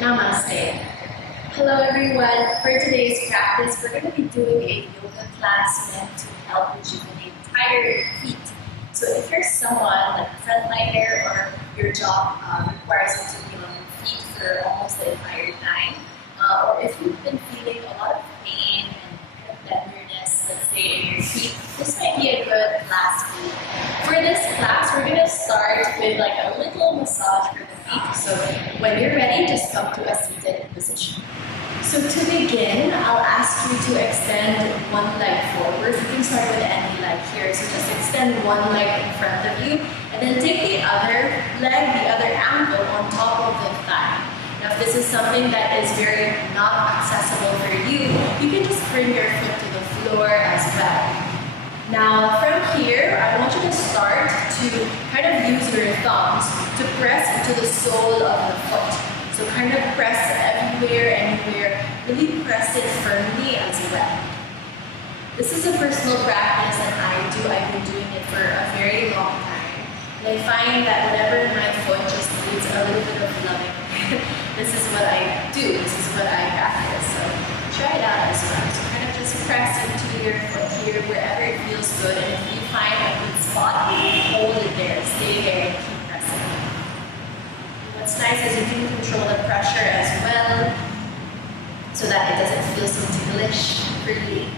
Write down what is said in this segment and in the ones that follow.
Namaste. Hello everyone. For today's practice, we're going to be doing a yoga class meant to help rejuvenate tired feet. So if you're someone like a frontliner or your job requires you to be on your feet for almost the entire time, or if you've been feeling a lot of pain and kind of tenderness, let's say in your feet, this might be a good class for you. For this class, we're going to start with like a little massage for the feet. So when you're ready, just come to a seated position. So to begin, I'll ask you to extend one leg forward. You can start with any leg here. So just extend one leg in front of you, and then take the other leg, the other ankle on top of the thigh. Now, if this is something that is very not accessible for you, you can just bring your foot to the floor as well. Now, from here, I want you to start to kind of use your thumbs to press into the sole of the foot. So kind of press everywhere, anywhere, really press it firmly as well. This is a personal practice that I've been doing it for a very long time. And I find that whenever my foot just needs a little bit of loving, this is what I do, this is what I practice. So try it out as well. So kind of just press into your foot here, wherever it feels good. And if you find a good spot, hold it there, stay there, and keep pressing. What's nice is you can control the pressure as well, so that it doesn't feel so ticklish for you.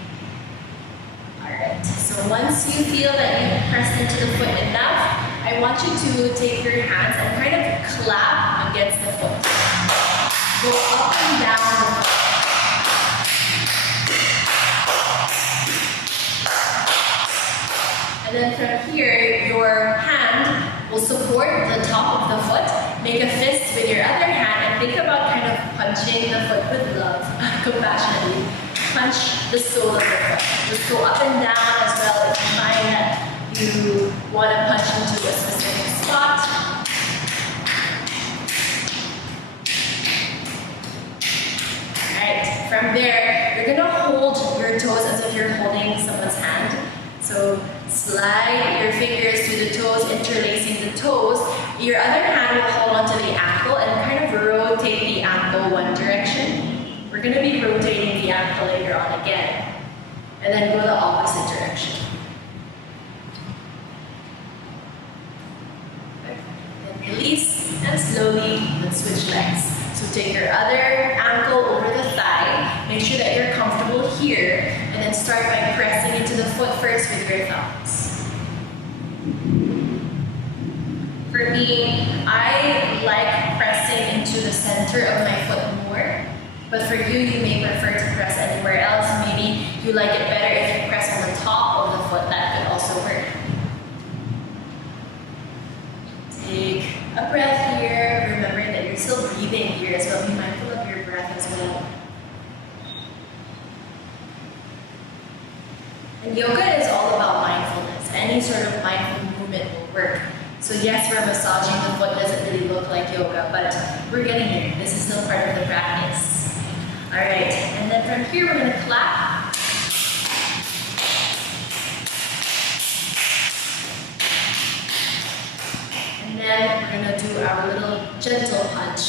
Alright, so once you feel that you've pressed into the foot enough, I want you to take your hands and kind of clap against the foot. Go up and down the foot. And then from here, your hand will support the top of the foot. Make a fist with your other hand and think about kind of punching the foot with love, compassionately. Punch the sole of the foot. Just go up and down as well if you find that you want to punch into a specific spot. Alright, from there, you're going to hold your toes as if you're holding someone's hand. So slide your fingers to the toes, interlacing the toes. Your other hand will hold onto the ankle and kind of rotate the ankle one direction. We're going to be rotating the ankle later on again. And then go the opposite direction. Then release and slowly then switch legs. So take your other ankle over the thigh. Make sure that you're comfortable here. And then start by pressing into the foot first with your thumbs. For me, I like pressing into the center of my foot more. But for you, you may prefer to press anywhere else. Maybe you like it better if you press on the top of the foot. That could also work. Take a breath here, remembering that you're still breathing here as well. Be mindful of your breath as well. And yoga is all about mindfulness. Any sort of mindful movement will work. So yes, we're massaging the foot, doesn't really look like yoga, but we're getting here. This is still part of the practice. All right, and then from here, we're going to clap. And then we're going to do our little gentle punch.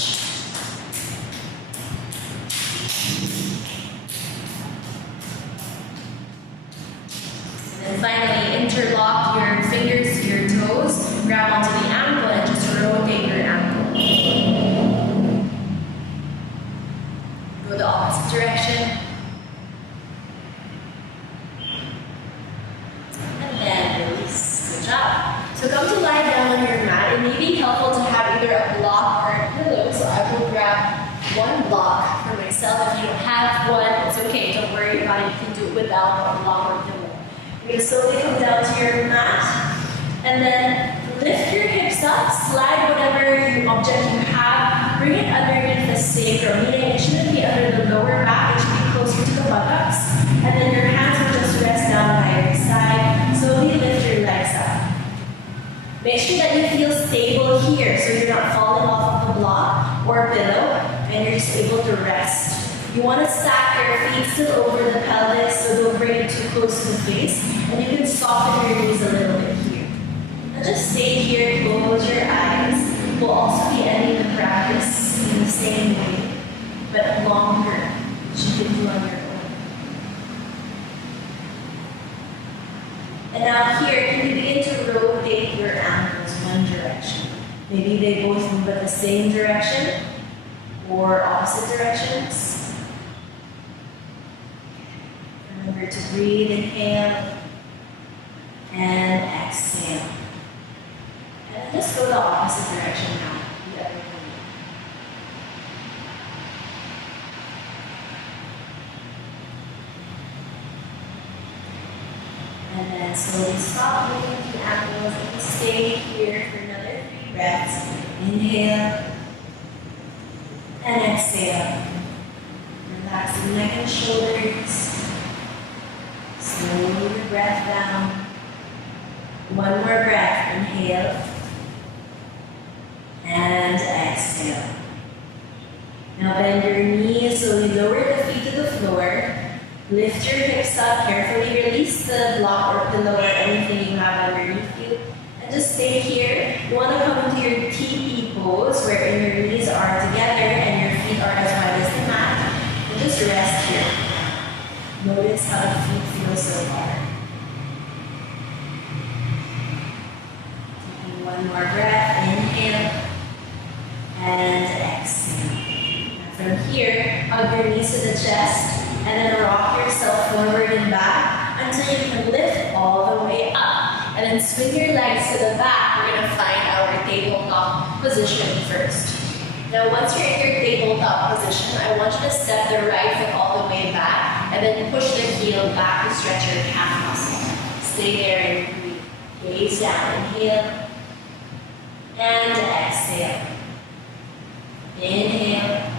And then finally, interlock your fingers to your toes, grab onto the ankle, and just rotate your ankle. Go the opposite direction. And then release. Good job. So come to lie down on your mat. It may be helpful to have either a block or a pillow. So I will grab one block for myself. If you don't have one, it's okay. Don't worry about it. You can do it without a block or pillow. You're going to slowly come down to your mat. And then lift your hips up. Slide whatever object you have. Bring it underneath the sacrum, meaning it shouldn't be under the lower back, it should be closer to the buttocks. And then your hands will just rest down by your side. Slowly lift your legs up. Make sure that you feel stable here, so you're not falling off of the block or pillow, and you're just able to rest. You want to stack your feet still over the pelvis, so don't bring it too close to the face. And you can soften your knees a little bit here. And just stay here, close your eyes. We'll also be ending the practice in the same way. but longer, which you can do on your own. And now here, can you begin to rotate your ankles one direction? Maybe they both move at the same direction or opposite directions. Remember to breathe, inhale, and exhale. And just go the opposite direction now, the other way. And then slowly stop moving the ankles and stay here for another 3 breaths. Inhale and exhale. Relax the neck and shoulders. Slow your breath down. One more breath. Inhale and exhale. Now bend your knees, slowly lower the feet to the floor. Lift your hips up, carefully release the block or pillow or anything you have underneath you. And just stay here. You want to come into your TP pose, wherein your knees are together and your feet are as wide as the mat. And just rest here. Notice how the feet feel so far. Taking one more breath, inhale and exhale. Now from here, hug your knees to the chest. And then rock yourself forward and back until you can lift all the way up. And then swing your legs to the back. We're going to find our tabletop position first. Now once you're in your tabletop position, I want you to step the right foot all the way back and then push the heel back to stretch your calf muscle. Stay there and breathe. Gaze down. Inhale and exhale. Inhale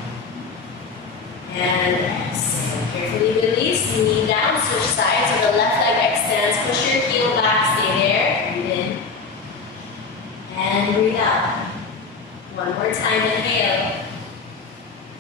and exhale. Carefully release, knee down, switch sides so the left leg extends. Push your heel back, stay there. Breathe in and breathe out. One more time, inhale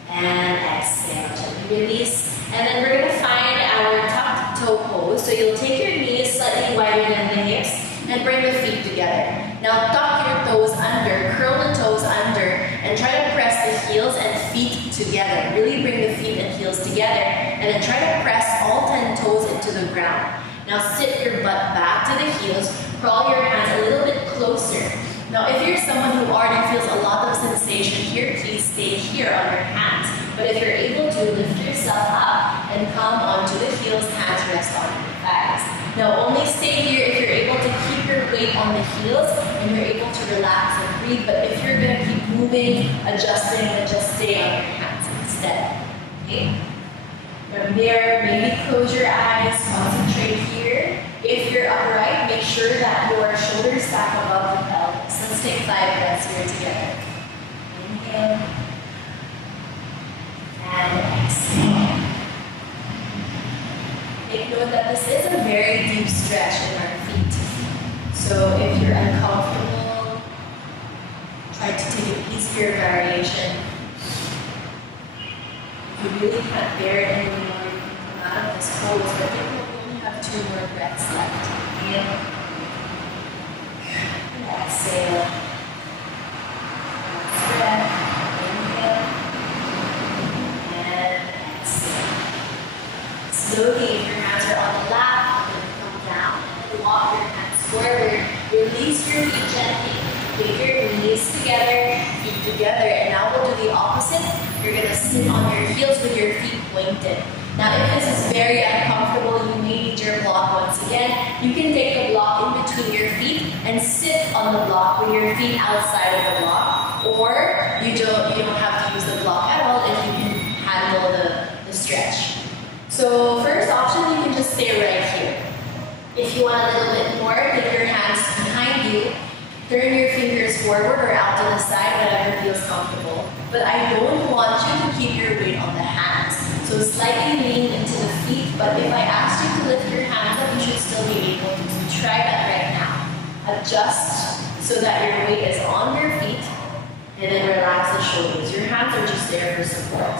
and exhale. Gently release. And then we're going to find our tucked toe pose. So you'll take your knees slightly wider than the hips and bring the feet together. Now tuck your toes under, curl the toes under, and try to press the heels and feet together. Really bring the feet and heels together, and then try to press all 10 toes into the ground. Now sit your butt back to the heels, crawl your hands a little bit closer. Now if you're someone who already feels a lot of sensation here, please stay here on your hands. But if you're able to, lift yourself up and come onto the heels, hands rest on your thighs. Now only stay here if you're able to keep your weight on the heels and you're able to relax and breathe. But if you're going to keep moving, adjusting, then just stay on your hands instead. Okay? From there, maybe close your eyes, concentrate here. If you're upright, make sure that your shoulders stack above the pelvis. Let's take 5 breaths here together. Inhale and exhale. Take note that this is a very deep stretch in our feet. So if you're uncomfortable, try to take an easier variation. If you really can't bear it anymore, you can come out of this pose, but I think we'll only have 2 more breaths left. Inhale and exhale. Last breath. Inhale and exhale. Slowly, if your hands are on the lap, then come down and walk your hands forward. Release your feet gently. Take your knees together, feet together, and now we'll do the opposite. You're going to sit on your heels with your feet pointed. Now, if this is very uncomfortable, you may need your block once again. You can take the block in between your feet and sit on the block with your feet outside of the block, or you don't have to use the block at all if you can handle the stretch. So first option, you can just stay right here. If you want a little bit more, take your hands behind you, turn your fingers forward or out to the side, whatever feels comfortable. But I don't want you to keep your weight on the hands. So slightly lean into the feet, but if I asked you to lift your hands up, you should still be able to. So try that right now. Adjust so that your weight is on your feet, and then relax the shoulders. Your hands are just there for support.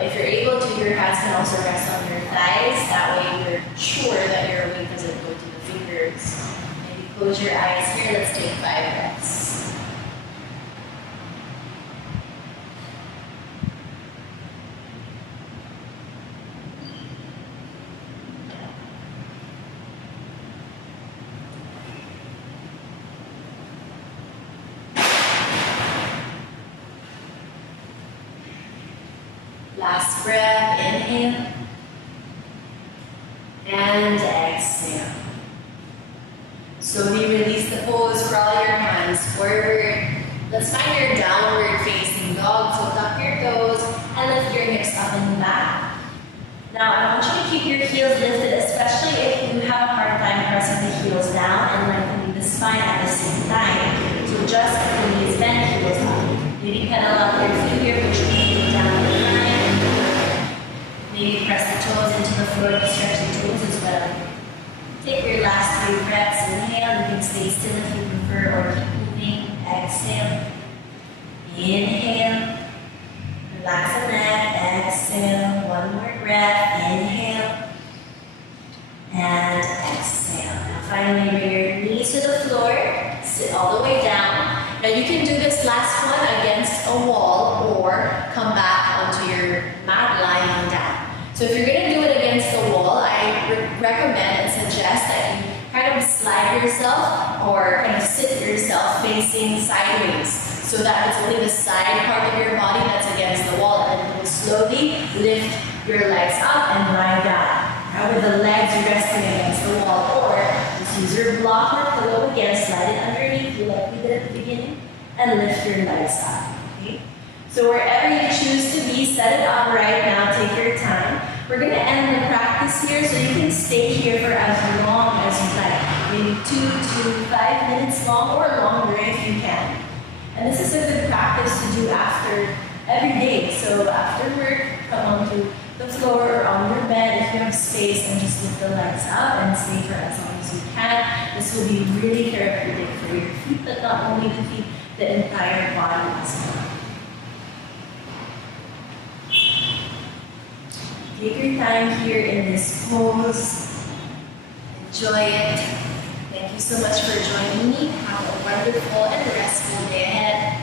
If you're able to, your hands can also rest on your thighs. That way you're sure that your weight doesn't go to the fingers. Maybe close your eyes here. Let's take 5 breaths. Inhale. And exhale. Slowly release the pose, crawl your hands forward. Let's find your downward facing dog. So tuck your toes and lift your hips up and back. Now I want you to keep your heels lifted, especially if you have a hard time pressing the heels down and lengthening the spine at the same time. So just the knees bend, heels up. Maybe pedal out your feet here, push your feet down the line. Maybe press the toes into the floor to stretch the toes as well. Take your last 3 breaths. Inhale, you can stay still if you prefer or keep moving. Exhale. Inhale. Relax the neck. Exhale. One more breath. Inhale. And exhale. Now finally bring your knees to the floor. Sit all the way down. Now you can do this last one against a wall or come back onto your mat lying down. So if you're going to do it against the wall, I recommend and suggest that you kind of slide yourself or kind of sit yourself facing sideways so that it's only the side part of your body that's against the wall, and then slowly lift your legs up and lie down. Now with the legs resting against the wall, or just use your block or pillow again, slide it underneath you like we did at the beginning, and lift your legs up. Okay? So wherever you choose to be, set it up right now, take your time. We're going to end the practice here, so you can stay here for as long as you like, maybe 2 to 5 minutes long or longer if you can. And this is a good practice to do after every day. So after work, come onto the floor or on your bed if you have space, and just lift the legs up and stay for as long as you can. This will be really therapeutic for your feet, but not only the feet, the entire body as well. Take your time here in this pose. Enjoy it. Thank you so much for joining me. Have a wonderful and restful day ahead.